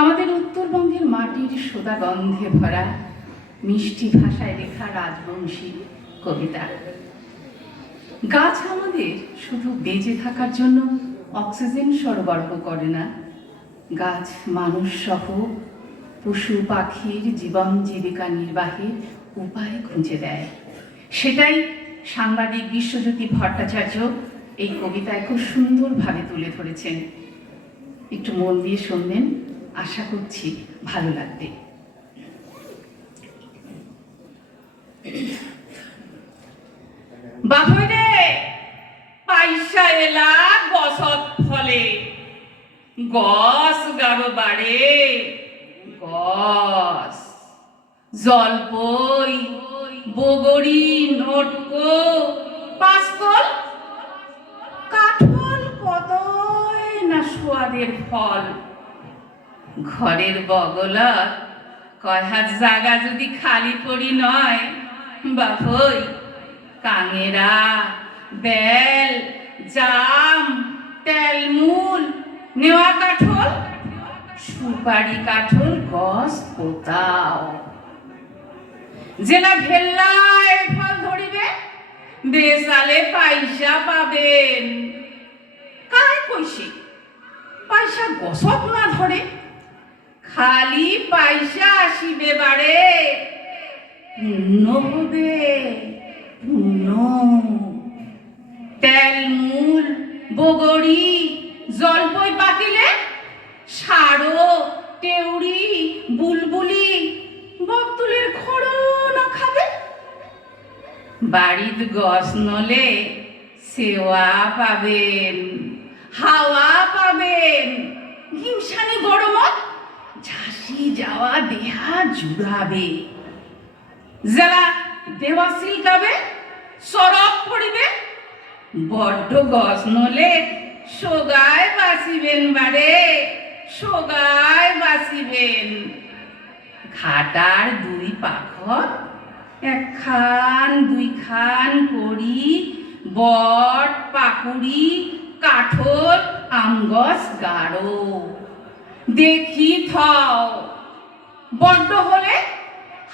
আমাদের উত্তরবঙ্গের মাটির সোদা গন্ধে ভরা মিষ্টি ভাষায় লেখা রাজবংশী কবিতা। গাছ আমাদের শুধু বেঁচে থাকার জন্য অক্সিজেন সরবরাহ করে না, গাছ মানুষ সহ পশু পাখির জীবন জীবিকা নির্বাহের উপায় খুঁজে দেয়। সেটাই সাংবাদিক বিশ্বজ্যোতি ভট্টাচার্য এই কবিতায় খুব সুন্দরভাবে তুলে ধরেছেন। একটু মন দিয়ে শুনবেন, আশা করছি ভালো লাগবে। বাপরে পাইসা এলা গছত ফলে, গছ গারো বাড়ে গছ, জলপই বগরি নটকো পাঁচকল কাঠল কতই না সোয়াদের ফল। ঘরের বগলত কয় হাত জাগা যদি খালি পড়ি নয়, বাপই কাঙেরা বেল জাম তেলমূল নেওয়া কাঠল সুপারি কাঠল গছ পোতাও। জেলা ভেল্লায় ফল ধরিবে বেসালে পয়সা পাবেন। কায় কইছে পয়সা গছত না ধরে, খালি পয়সা আসিবে বাড়ে পুণ্য হবে পুণ্য। তেলমূল বগড়ি জলপই পাকিলে সারো টেউরি বুলবুলি বকতুলের খড়ো না খাবে। বাড়ির গছ নলে সেওয়া পাবেন, হাওয়া পাবেন, হিমসানি গরমত ঝাঁসি যাওয়া দেহা জুড়াবে। যারা দেওয়া সিলকাবে সরব পড়িবে, বড্ড গছ নলে সোগায় বাঁচিবেন বারে সোগায় বাঁচিবেন। ঘাটার দুই পাখর একখান দুইখান করি বট পাকুড়ি কাঠল আমগছ গাঢ় দেখি থাও। বড্ড হলে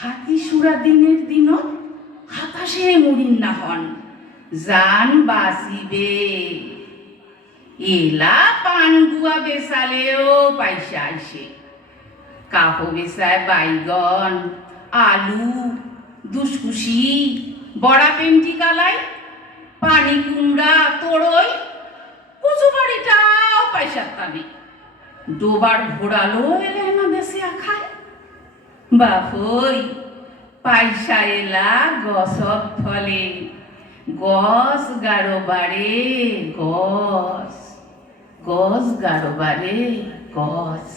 হাতি সুরা দিনের দিন হাতাশে মরিন না হন, জান বাঁচিবে। এলা পানগুয়া বেচালেও পয়সা আইসে, কাহো বেচায় বাইগন আলু দুসকুশি বড়া পেন্টি কালাই পানি কুমড়া তোড়ই কুচু বাড়িটাও পয়সার তাবি। ডোবার ঘোরালো এলে না বেশি খায়। বাপই পয়সা এলা গছত ফলে, গছ গারো বাড়ে গছ, গছ গারো বাড়ে গছ।